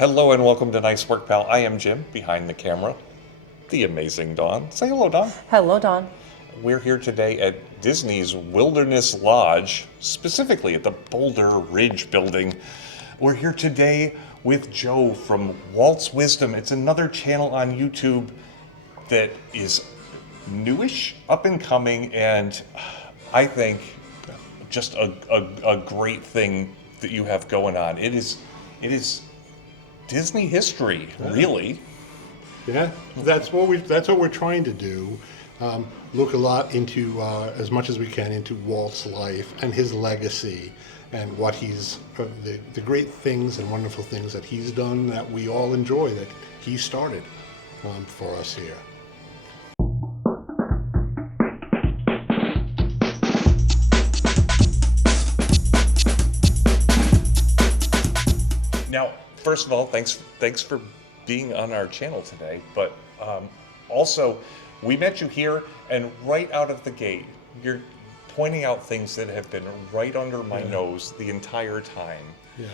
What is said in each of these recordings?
Hello and welcome to Nice Work, Pal. I am Jim, behind the camera, the amazing Dawn. Say hello, Dawn. Hello, Don. We're here today at Disney's Wilderness Lodge, specifically at the Boulder Ridge building. We're here today with Joe from WaltsWisdom. It's another channel on YouTube that is newish, up and coming, and I think just a great thing that you have going on. It is Disney history, really. Yeah, that's what we're trying to do. Look a lot into as much as we can into Walt's life and his legacy, and what he's the great things and wonderful things that he's done that we all enjoy, that he started for us here. Now, first of all, thanks for being on our channel today. But also, we met you here, and right out of the gate, you're pointing out things that have been right under my nose the entire time. Yeah.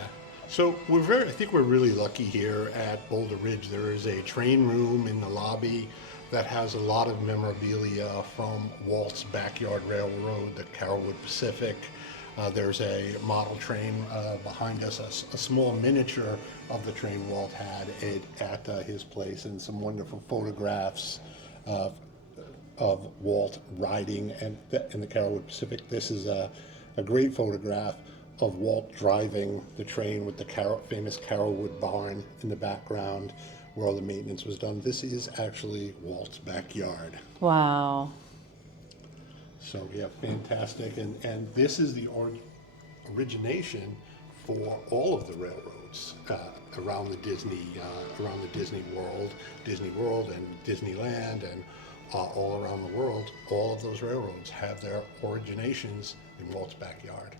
So I think we're really lucky here at Boulder Ridge. There is a train room in the lobby that has a lot of memorabilia from Walt's backyard railroad, the Carolwood Pacific. There's a model train behind us, a small miniature of the train Walt had at his place, and some wonderful photographs of Walt riding in the Carolwood Pacific. This is a great photograph of Walt driving the train with the famous Carolwood barn in the background where all the maintenance was done. This is actually Walt's backyard. Wow. So yeah, fantastic, and this is the origination for all of the railroads around the Disney World and Disneyland, and all around the world. All of those railroads have their originations in Walt's backyard.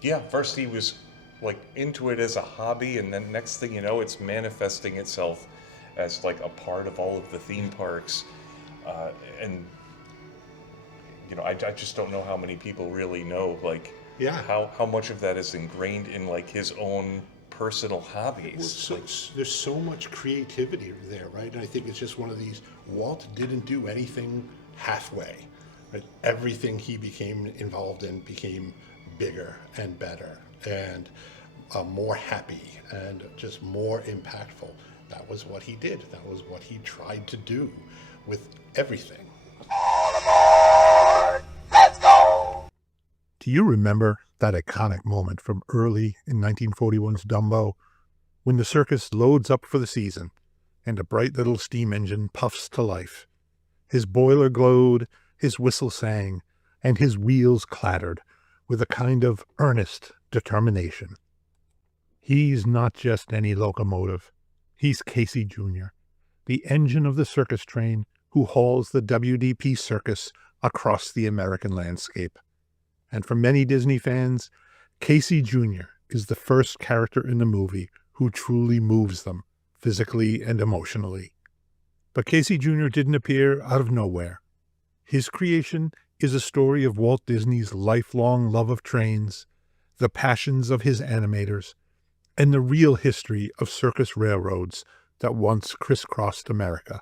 Yeah, first he was like into it as a hobby, and then next thing you know, it's manifesting itself as like a part of all of the theme parks, and you know, I just don't know how many people really know, like, how much of that is ingrained in like his own personal hobbies. There's so much creativity there, right? And I think it's just one of these. Walt didn't do anything halfway. Right? Everything he became involved in became bigger and better and more happy and just more impactful. That was what he did. That was what he tried to do with everything. Do you remember that iconic moment from early in 1941's Dumbo, when the circus loads up for the season and a bright little steam engine puffs to life? His boiler glowed, his whistle sang, and his wheels clattered with a kind of earnest determination. He's not just any locomotive. He's Casey Jr., the engine of the circus train who hauls the WDP circus across the American landscape. And for many Disney fans, Casey Jr. is the first character in the movie who truly moves them, physically and emotionally. But Casey Jr. didn't appear out of nowhere. His creation is a story of Walt Disney's lifelong love of trains, the passions of his animators, and the real history of circus railroads that once crisscrossed America.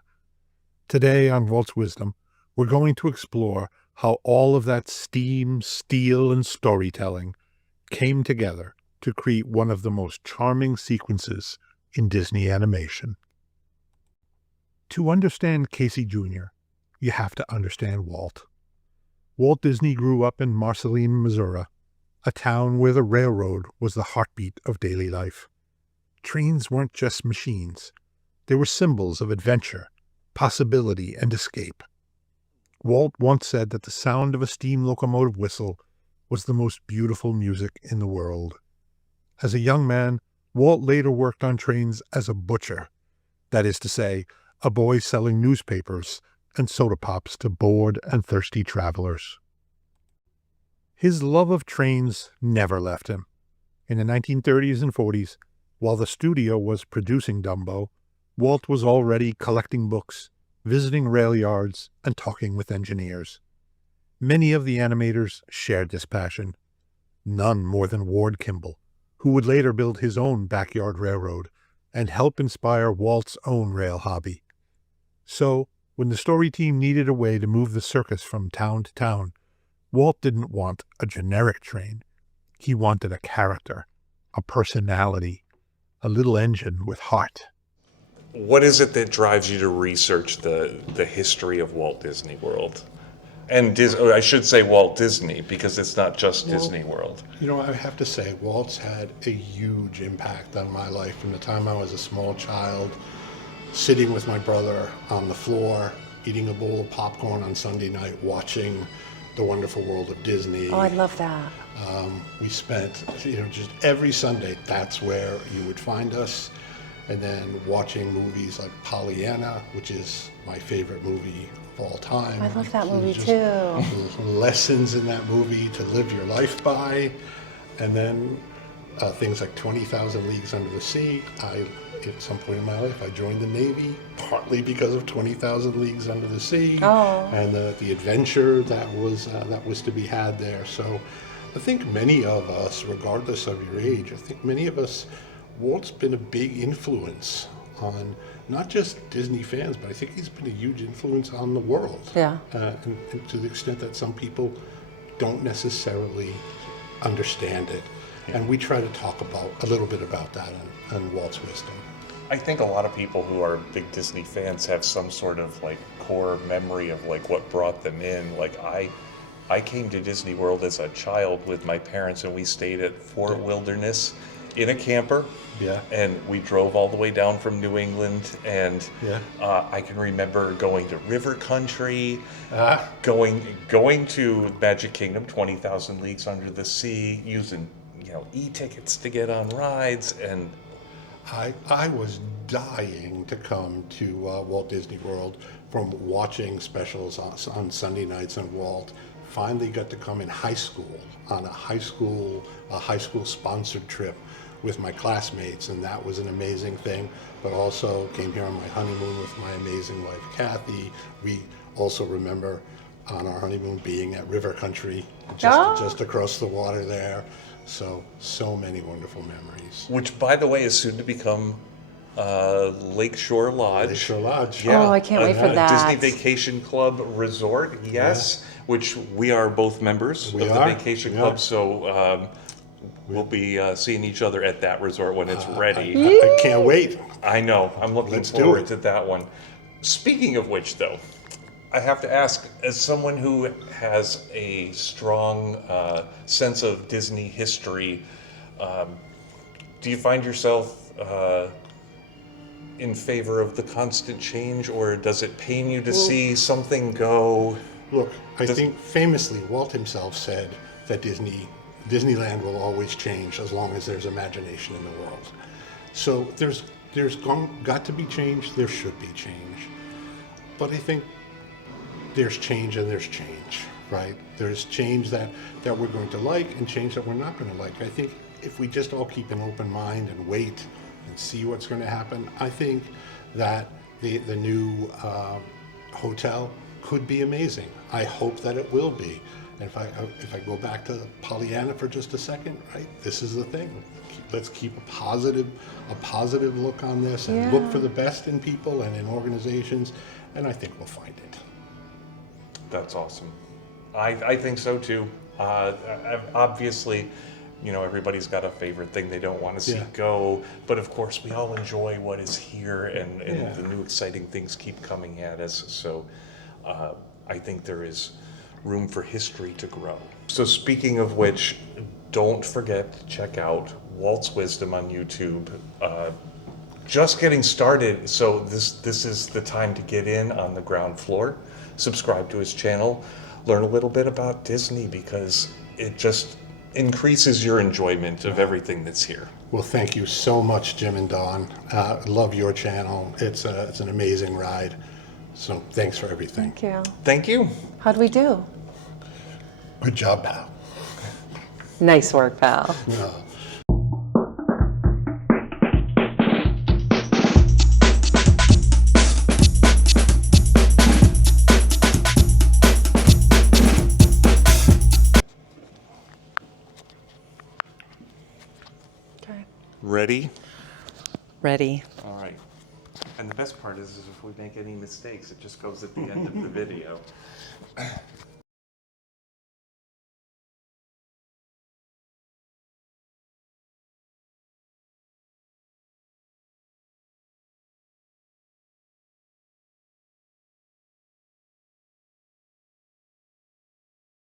Today on Walt's Wisdom, we're going to explore how all of that steam, steel, and storytelling came together to create one of the most charming sequences in Disney animation. To understand Casey Jr., you have to understand Walt. Walt Disney grew up in Marceline, Missouri, a town where the railroad was the heartbeat of daily life. Trains weren't just machines. They were symbols of adventure, possibility, and escape. Walt once said that the sound of a steam locomotive whistle was the most beautiful music in the world. As a young man, Walt later worked on trains as a butcher, that is to say, a boy selling newspapers and soda pops to bored and thirsty travelers. His love of trains never left him. In the 1930s and 40s, while the studio was producing Dumbo, Walt was already collecting books, visiting rail yards, and talking with engineers. Many of the animators shared this passion, none more than Ward Kimball, who would later build his own backyard railroad, and help inspire Walt's own rail hobby. So, when the story team needed a way to move the circus from town to town, Walt didn't want a generic train. He wanted a character, a personality, a little engine with heart. What is it that drives you to research the history of Walt Disney World? And I should say Walt Disney, because it's not just Disney World. You know, I have to say, Walt's had a huge impact on my life from the time I was a small child, sitting with my brother on the floor, eating a bowl of popcorn on Sunday night, watching The Wonderful World of Disney. Oh, I love that. We spent, just every Sunday, that's where you would find us. And then watching movies like Pollyanna, which is my favorite movie of all time. I love that movie Just too. Lessons in that movie to live your life by. And then things like 20,000 Leagues Under the Sea. At some point in my life, I joined the Navy, partly because of 20,000 Leagues Under the Sea. Oh. And the adventure that was to be had there. So I think many of us, regardless of your age, Walt's been a big influence on not just Disney fans, but I think he's been a huge influence on the world. Yeah. And to the extent that some people don't necessarily understand it. And we try to talk a little bit about that on Walt's Wisdom. I think a lot of people who are big Disney fans have some sort of core memory of what brought them in. I came to Disney World as a child with my parents, and we stayed at Fort Wilderness in a camper. Yeah. And we drove all the way down from New England, and Yeah. I can remember going to River Country, going to Magic Kingdom, 20,000 Leagues Under the Sea, using e-tickets to get on rides, and I was dying to come to Walt Disney World from watching specials on Sunday nights on Walt. Finally got to come in high school on a high school sponsored trip with my classmates, and that was an amazing thing. But also came here on my honeymoon with my amazing wife Kathy. We also remember on our honeymoon being at River Country, just across the water there. So many wonderful memories. which, by the way, is soon to become Lakeshore Lodge. Lakeshore Lodge. Yeah. Oh, I can't wait for A that. Disney Vacation Club Resort, yes, which we are both members We of the are, Vacation yeah. Club, so we'll be seeing each other at that resort when it's ready. I can't wait. I know, I'm looking Let's do forward it. to that one. Speaking of which, though, I have to ask, as someone who has a strong sense of Disney history, do you find yourself in favor of the constant change, or does it pain you to see something go? Look, I think famously Walt himself said that Disneyland will always change as long as there's imagination in the world. So there's got to be change. There should be change, but I think there's change and there's change, right? There's change that we're going to like and change that we're not going to like. I think if we just all keep an open mind and wait and see what's going to happen, I think that the new hotel could be amazing. I hope that it will be. And if I go back to Pollyanna for just a second, right? This is the thing. Let's keep a positive look on this and look for the best in people and in organizations, and I think we'll find it. That's awesome. I think so too. Obviously, everybody's got a favorite thing they don't want to see go, but of course we all enjoy what is here, and the new exciting things keep coming at us. So I think there is room for history to grow. So speaking of which, don't forget to check out Walt's Wisdom on YouTube. Just getting started, so this is the time to get in on the ground floor. Subscribe to his channel, learn a little bit about Disney, because it just increases your enjoyment of everything that's here. Well, thank you so much, Jim and Dawn. Love your channel. It's an amazing ride. So thanks for everything. Thank you. Thank you. How'd we do? Good job, pal. Nice work, pal. Ready? Ready. All right. And the best part is if we make any mistakes, it just goes at the end of the video.